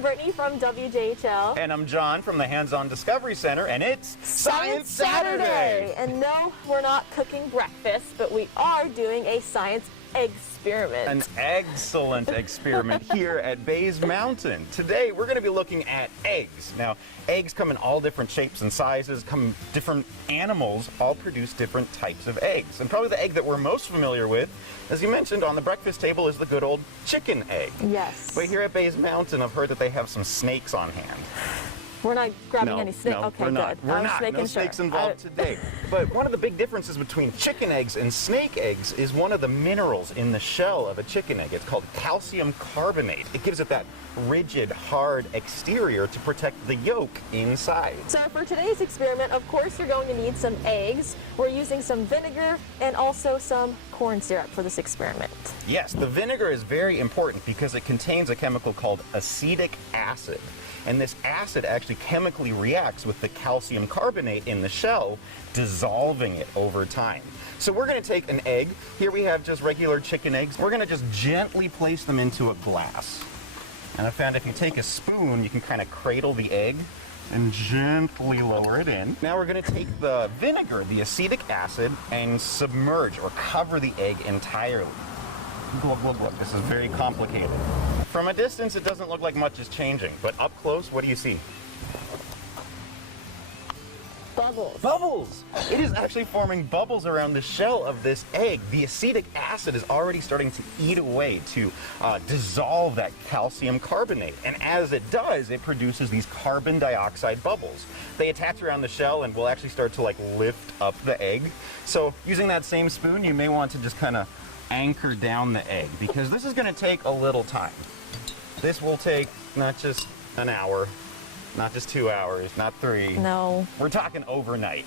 I'm Brittany from WJHL. And I'm John from the Hands-On Discovery Center, and it's Science Saturday! And no, we're not cooking breakfast, but we are doing a science experiment. An excellent experiment here at Bays Mountain. Today, we're going to be looking at eggs. Now, eggs come in all different shapes and sizes, different animals all produce different types of eggs. And probably the egg that we're most familiar with, as you mentioned, on the breakfast table is the good old chicken egg. Yes. But here at Bays Mountain, I've heard that they have some snakes on hand. We're not grabbing any snakes. No, okay, we're not. good. We're I was not. making No snakes sure. involved today. But one of the big differences between chicken eggs and snake eggs is one of the minerals in the shell of a chicken egg. It's called calcium carbonate. It gives it that rigid, hard exterior to protect the yolk inside. So for today's experiment, of course, you're going to need some eggs. We're using some vinegar and also some corn syrup for this experiment. Yes, the vinegar is very important because it contains a chemical called acetic acid. And this acid actually chemically reacts with the calcium carbonate in the shell, dissolving it over time. So we're going to take an egg. Here we have just regular chicken eggs. We're going to just gently place them into a glass. And I found if you take a spoon, you can kind of cradle the egg and gently lower it in. Now we're going to take the vinegar, the acetic acid, and submerge or cover the egg entirely. Look, look, look, this is very complicated. From a distance, it doesn't look like much is changing, but up close, what do you see? Bubbles. Bubbles! It is actually forming bubbles around the shell of this egg. The acetic acid is already starting to eat away to dissolve that calcium carbonate. And as it does, it produces these carbon dioxide bubbles. They attach around the shell and will actually start to lift up the egg. So using that same spoon, you may want to just kind of anchor down the egg because this is going to take a little time. This will take not just an hour, not just 2 hours, not 3. No. We're talking overnight.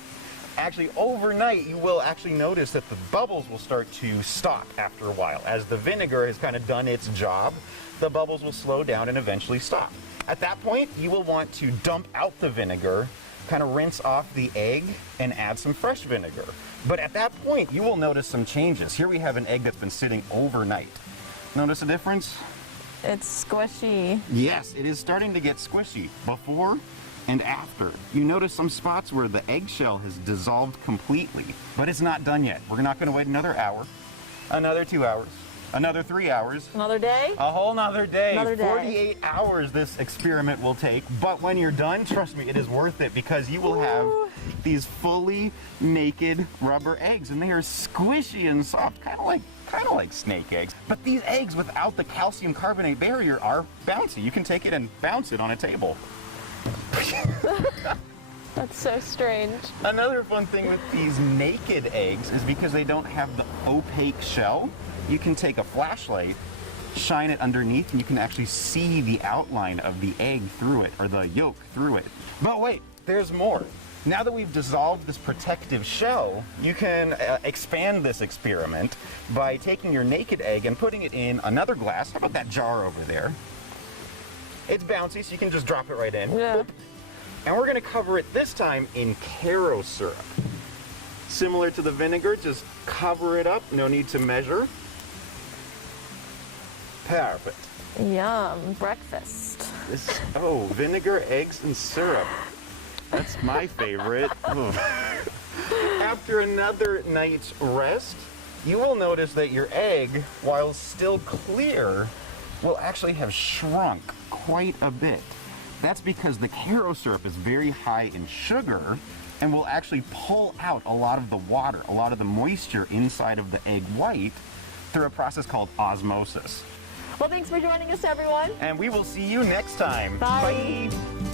Actually, overnight, you will actually notice that the bubbles will start to stop after a while. As the vinegar has kind of done its job, the bubbles will slow down and eventually stop. At that point, you will want to dump out the vinegar, kind of rinse off the egg, and add some fresh vinegar. But at that point, you will notice some changes. Here we have an egg that's been sitting overnight. Notice a difference? It's squishy. Yes, it is starting to get squishy before and after. You notice some spots where the eggshell has dissolved completely, but it's not done yet. We're not going to wait another hour, another 2 hours, another 3 hours. Another day? A whole nother day. Another day. 48 hours this experiment will take, but when you're done, trust me, it is worth it because you will have these fully naked rubber eggs, and they are squishy and soft, kind of like snake eggs. But these eggs without the calcium carbonate barrier are bouncy. You can take it and bounce it on a table. That's so strange. Another fun thing with these naked eggs is because they don't have the opaque shell, you can take a flashlight, shine it underneath, and you can actually see the outline of the egg through it, or the yolk through it. But wait, there's more. Now that we've dissolved this protective shell, you can expand this experiment by taking your naked egg and putting it in another glass. How about that jar over there? It's bouncy, so you can just drop it right in. Yeah. Boop. And we're going to cover it this time in Caro syrup. Similar to the vinegar, just cover it up. No need to measure. Perfect. Yum. Breakfast. Oh, vinegar, eggs, and syrup. That's my favorite. After another night's rest, you will notice that your egg, while still clear, will actually have shrunk quite a bit. That's because the Caro syrup is very high in sugar and will actually pull out a lot of the water, a lot of the moisture inside of the egg white through a process called osmosis. Well, thanks for joining us, everyone. And we will see you next time. Bye. Bye.